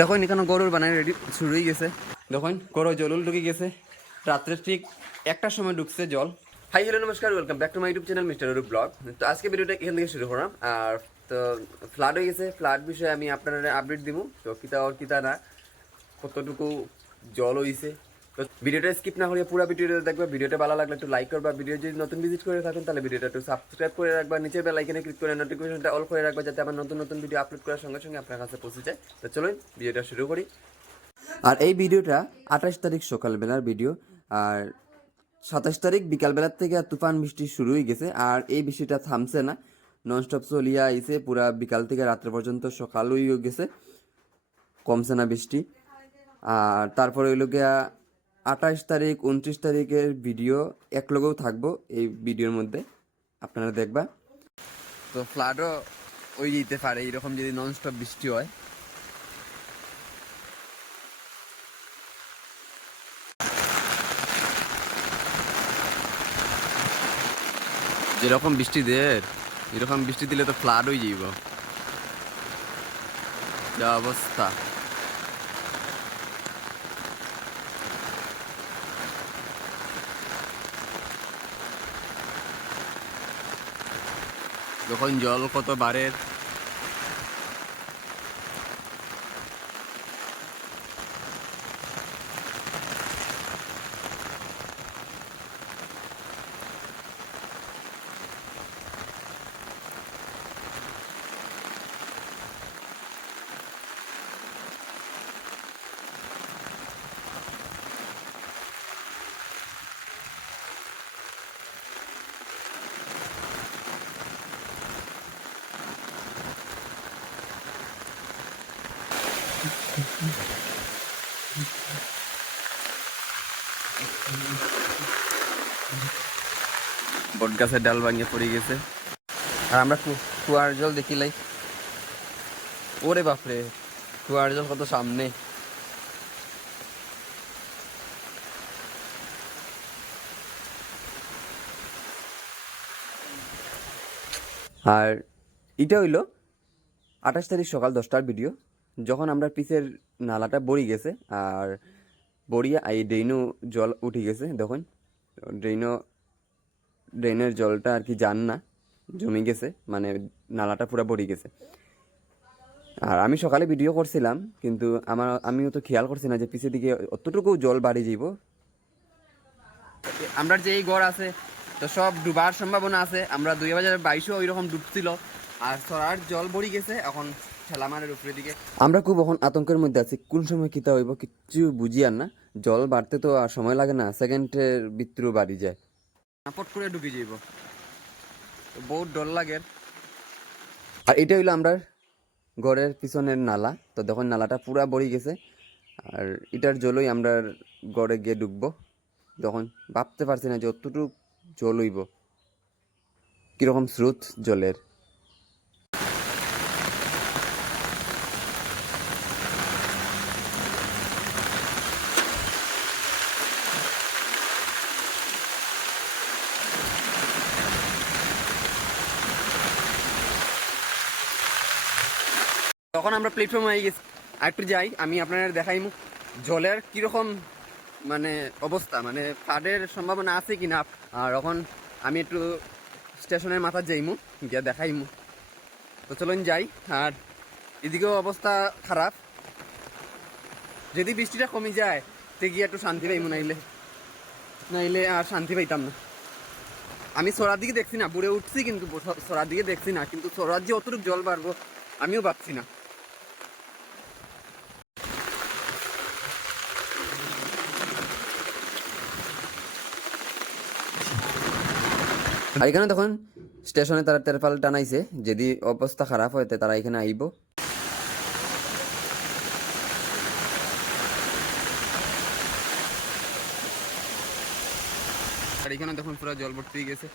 দেখুন, এখানে গরুর বানাই রেডি শুরু হয়ে গেছে। দেখুন গরু জলুল ঢুকে গেছে। রাত্রে ঠিক একটার সময় ঢুকছে জল। হাই হ্যালো নমস্কার welcome back to my YouTube channel mister Arup blog তো আজকে ভিডিওটা এখান থেকে শুরু করলাম। আর, তো ফ্লাড হয়ে গেছে। ফ্লাড বিষয়ে আমি আপনারা আপডেট দিব। তো কিতা ওর কিতা না, কতটুকু জল হইছে তো ভিডিওটা স্কিপ না করে পুরো ভিডিওটা দেখবে, ভিডিওটা ভালো লাগলে একটু লাইক করবা। ভিডিও যদি নতুন ভিজিট করে থাকেন, তাহলে ভিডিওটা একটু সাবস্ক্রাইব করে রাখবা। নিচের বেল আইকনে ক্লিক করে নোটিফিকেশনটা অল করে রাখবা, যাতে আমার নতুন নতুন ভিডিও আপলোড করার সঙ্গে সঙ্গে আপনার কাছে পৌঁছে যায়। তো চলুন, ভিডিওটা শুরু করি। আর এই ভিডিওটা আঠাশ তারিখ সকালবেলার ভিডিও আর সাতাশ তারিখ বিকালবেলার থেকে তুফান বৃষ্টি শুরু হয়ে গেছে, আর এই বৃষ্টিটা থামছে না। ননস্টপ চলিয়া আইছে, পুরা বিকাল থেকে রাত্রে পর্যন্ত সকাল হয়ে গেছে। কমছে না বৃষ্টি। আর তারপরে হইল গিয়া আঠাশ তারিখ, উনত্রিশ তারিখের ভিডিও এক লগেও থাকব এই ভিডিওর মধ্যে। আপনারা দেখবা। তো ফ্লাডও ওই যেতে পারে, এইরকম যদি ননস্টপ বৃষ্টি হয়। যেরকম বৃষ্টি দের এরকম বৃষ্টি দিলে তো ফ্লাড হয়ে যাইব। যা অবস্থা। যখন জল কত বাড়ে বট গাছের ডাল ভাঙিয়ে পড়ে গেছে। আর আমরা কুয়ার জল দেখিলাই ওরে বাপরে কুয়ার জল কত সামনে। আর এটা হইল আঠাশ তারিখ সকাল দশটার ভিডিও যখন আমরা পিসের নালাটা বড়ি গেছে, আর বড়িয়া এই ড্রেনও জল উঠে গেছে, দেখুন। ড্রেনও ড্রেনের জলটা আর কি যান না, জমে গেছে মানে নালাটা পুরো ভরে গেছে। আর আমি সকালে ভিডিও করছিলাম, কিন্তু আমার, আমিও তো খেয়াল করছি না যে পিছের দিকে অতটুকু জল বাড়ি যাইব। আমরা যে এই গড় আছে, তো সব ডুবার সম্ভাবনা আছে। আমরা দুই হাজার বাইশও ওই রকম ডুবছিল, আর সরার জল ভরি গেছে, এখন আমরা খুব এখন আতঙ্কের মধ্যে আছি। কোন সময় কিতা হইব কিচ্ছু বুঝি আর না। জল বাড়তে তো আর সময় লাগে না। সেকেন্ডের ভিতরেও বাড়ি যায়। পট করে ঢুকে যাইব। তো বহুত ডর লাগে। আর এটা হইল আমরা ঘরের পিছনের নালা। তো দেখুন নালাটা পুরা ভরে গেছে। আর এটার জলই আমরা গড়ে গিয়ে ঢুকবো। তখন ভাবতে পারছি না যে অতটুকু জল হইব। কীরকম স্রোত জলের তখন আমরা প্ল্যাটফর্মে হয়ে গেছি। একটু যাই, আমি আপনাদের দেখাই জলের কীরকম মানে অবস্থা? মানে ফ্লাডের সম্ভাবনা আছে কি না আর এখন আমি একটু স্টেশনের মাথা যাইমু গিয়ে দেখাইমু তো চলুন যাই, আর এদিকেও অবস্থা খারাপ। যদি বৃষ্টিটা কমে যায়, তে গিয়ে একটু শান্তি পাইমু, নাইলে। নাইলে আর শান্তি পাইতাম না। আমি সরার দিকে দেখছি না, বুড়ে উঠছি কিন্তু সরার দিকে দেখছি না, কিন্তু সরার যে অতটুকু জল বাড়বো, আমিও ভাবছি না। আর এখানে তখন স্টেশনে তারা তেরপাল টানাইছে। যদি অবস্থা খারাপ হয় তারা এখানে আইব। আর এখানে তখন পুরো জল ভর্তি গেছে।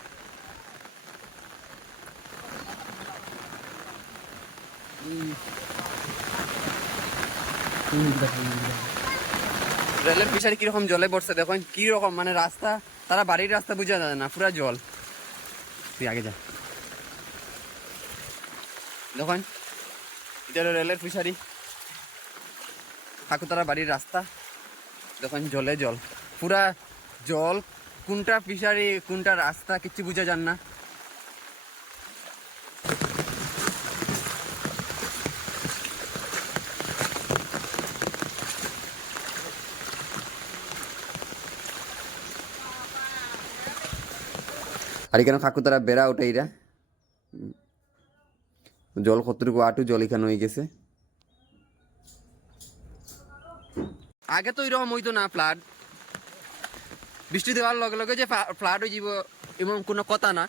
রেলের পিছারে কীরকম জলে পড়ছে, দেখুন, কীরকম মানে রাস্তা, তারা বাড়ির রাস্তা বুঝা যায় না, পুরা জল। তুই আগে যা। দেখুন, এটা হলো রেলের ফিশারি। ঠাকুরতারা বাড়ির রাস্তা। দেখুন, জলে জল। পুরা জল, কোনটা ফিশারি, কোনটা রাস্তা, কিচ্ছু বুঝা যান না। আর এখানে কাকুতারা বেড়া ওঠে এরা? জল কতটুকু আটু? জল এখানে হয়ে গেছে। আগে তো এরকম হইতো না ফ্লাড। বৃষ্টি দেওয়ার লগে লগে যে ফ্লাড হয়ে যাব এমন কোনো কথা না।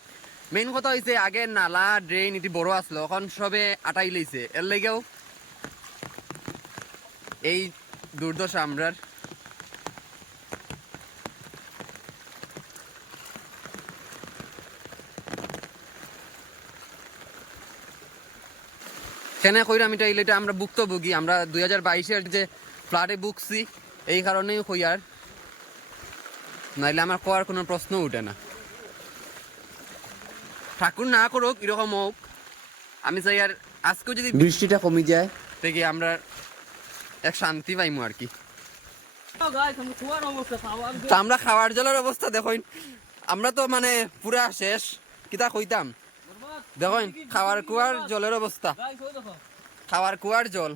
মেইন কথা হয়েছে আগে নালা ড্রেন এটি বড় আসলো, এখন সবে আটাই লইছে। এর লেগেও এই দুর্দশা আমরার কেন কইরা আমি এটা আমরা ভুক্তভোগী। আমরা দুই হাজার বাইশের যে ফ্লাডে ভুগছি এই কারণেই কই আর নাইলে আমার কোয়ার কোনো প্রশ্ন উঠে না। ঠাকুর না করুক এরকম হোক। আমি চাই আর আজকেও যদি বৃষ্টিটা কমে যায়। থেকে আমরা এক শান্তি পাইমু আর কি। তা আমরা খাওয়ার জলের অবস্থা দেখুন আমরা তো মানে পুরা শেষ কিতা কইতাম? দেখুন খাওয়ার কুয়ার জলের অবস্থা। খাওয়ার কুয়ার জল।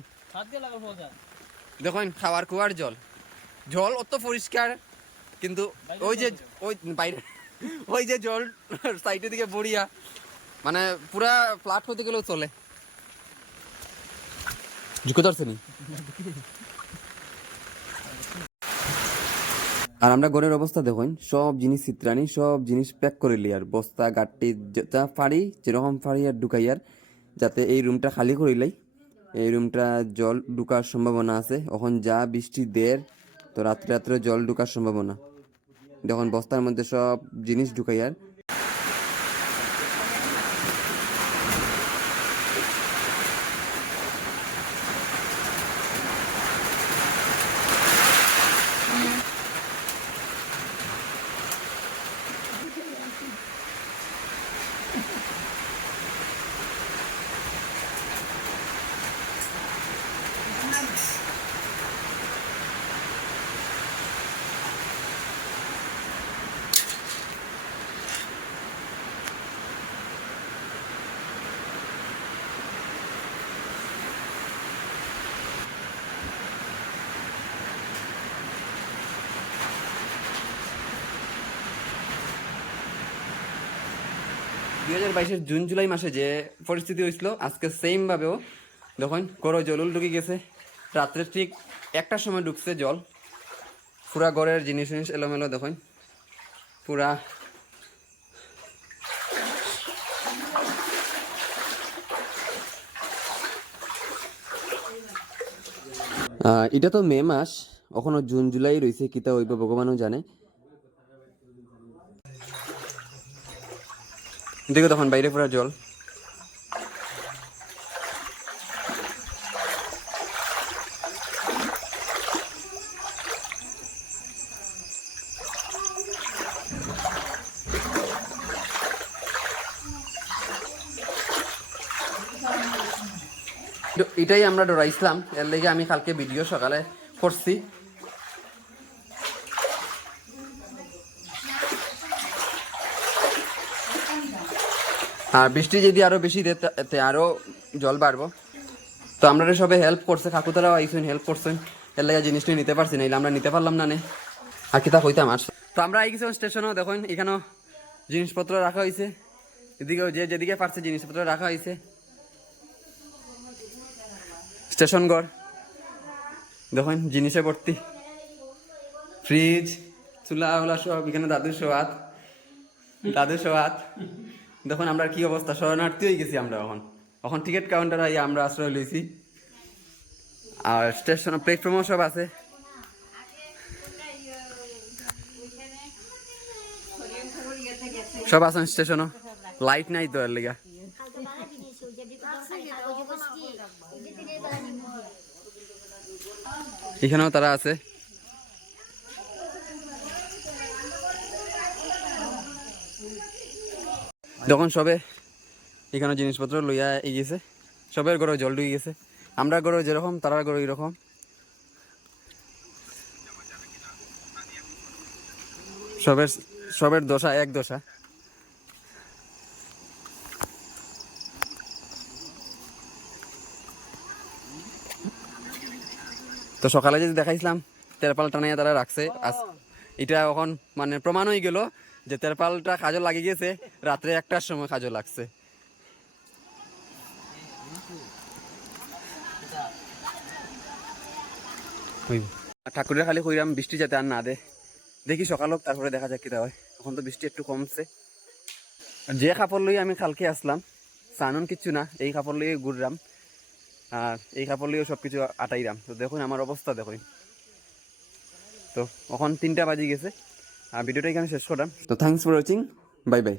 দেখুন খাওয়ার কুয়ার জল। জল অত পরিষ্কার, কিন্তু ওই যে, ওই বাইরে, ওই যে জল সাইডের দিকে বড়িয়া মানে পুরা ফ্লাট হতে গেলেও চলে। আর আমরা ঘরের অবস্থা দেখুন, সব জিনিস চিত্রানি, সব জিনিস প্যাক করে লিয়ার আর বস্তা, গাট্টি, যা ফাড়ি, যেরকম ফাড়ি আর ঢুকাই আর, যাতে এই রুমটা খালি করিলাই এই রুমটা জল ঢুকার সম্ভাবনা আছে। এখন যা বৃষ্টি দেড় তো রাত্রে রাত্রে জল ঢুকার সম্ভাবনা। দেখুন, বস্তার মধ্যে সব জিনিস ঢুকাই দুই হাজার বাইশের জুন, জুলাই মাসে যে পরিস্থিতি হয়েছিল, আজকে সেম ভাবেও দেখুন করো জলুল ঢুকে গেছে। রাত্রে ঠিক একটার সময় ঢুকছে জল। পুরা ঘরের জিনিস জিনিস এলোমেলো দেখুন। পুরা এটা তো মে মাস, এখনও জুন, জুলাই রয়েছে, কিতা হইব ভগবানও জানে। দেখো তখন বাইরে পুরা জল। এটাই আমরা ডরাইছিলাম, এর লেগে আমি কালকে ভিডিও সকালে করছি। আর বৃষ্টি যদি আরও বেশি দেয় তা- তে আরও জল বাড়বো, তো আমরা সবে হেল্প করছে কাকুতারাও আইসেন হেল্প করছেন এর লেগে জিনিসটা নিতে পারছি না আমরা নিতে পারলাম না নে। আর কিতা কইতাম, আর তো আমরা আই গেছি স্টেশনও দেখুন, এখানেও জিনিসপত্র রাখা হয়েছে এদিকেও যে যেদিকে পারছে জিনিসপত্র রাখা হয়েছে স্টেশন ঘর। দেখুন জিনিসে ভর্তি। ফ্রিজ চুলা উলা সব, এখানে দাদুর সোয়াত দাদুর সোয়াত দেখুন আমরা কি অবস্থা? শরণার্থী হয়ে গেছি আমরা এখন। এখন টিকিট কাউন্টার আইয়া আমরা আশ্রয় লইছি। আর স্টেশন প্ল্যাটফর্মও সব আছে। সব আছেন স্টেশনও। লাইট নাই তো লেগা। এখানেও তারা আছে। যখন সবে এখানে জিনিসপত্র লইয়া গেছে সবের ঘরে জল ডুই গেছে। আমরা গরু যেরকম তারা ঘরে এরকম সবের সবের দশা এক দশা। তো সকালে যদি দেখাইছিলাম তেরপাল টানাইয়া তারা রাখছে। এটা এখন মানে প্রমাণ হয়ে গেল যে তেরপালটা কাজও লাগিয়ে গেছে রাত্রে একটার সময় কাজও লাগছে। ঠাকুরের খালি কইরাম বৃষ্টি যাতে আর না দে। দেখি সকাল হোক তারপরে দেখা যাক কিটা হয়। এখন তো বৃষ্টি একটু কমছে। যে কাপড় লই আমি কালকে আসলাম সানুন কিচ্ছু না এই কাপড় লইয়ে ঘুরলাম আর এই কাপড় লইয়েও সব কিছু আটাইরাম। তো দেখুন আমার অবস্থা দেখুন। তো এখন তিনটা বাজে গেছে। আর ভিডিওটা এখানে শেষ করলাম। তো thanks for watching bye bye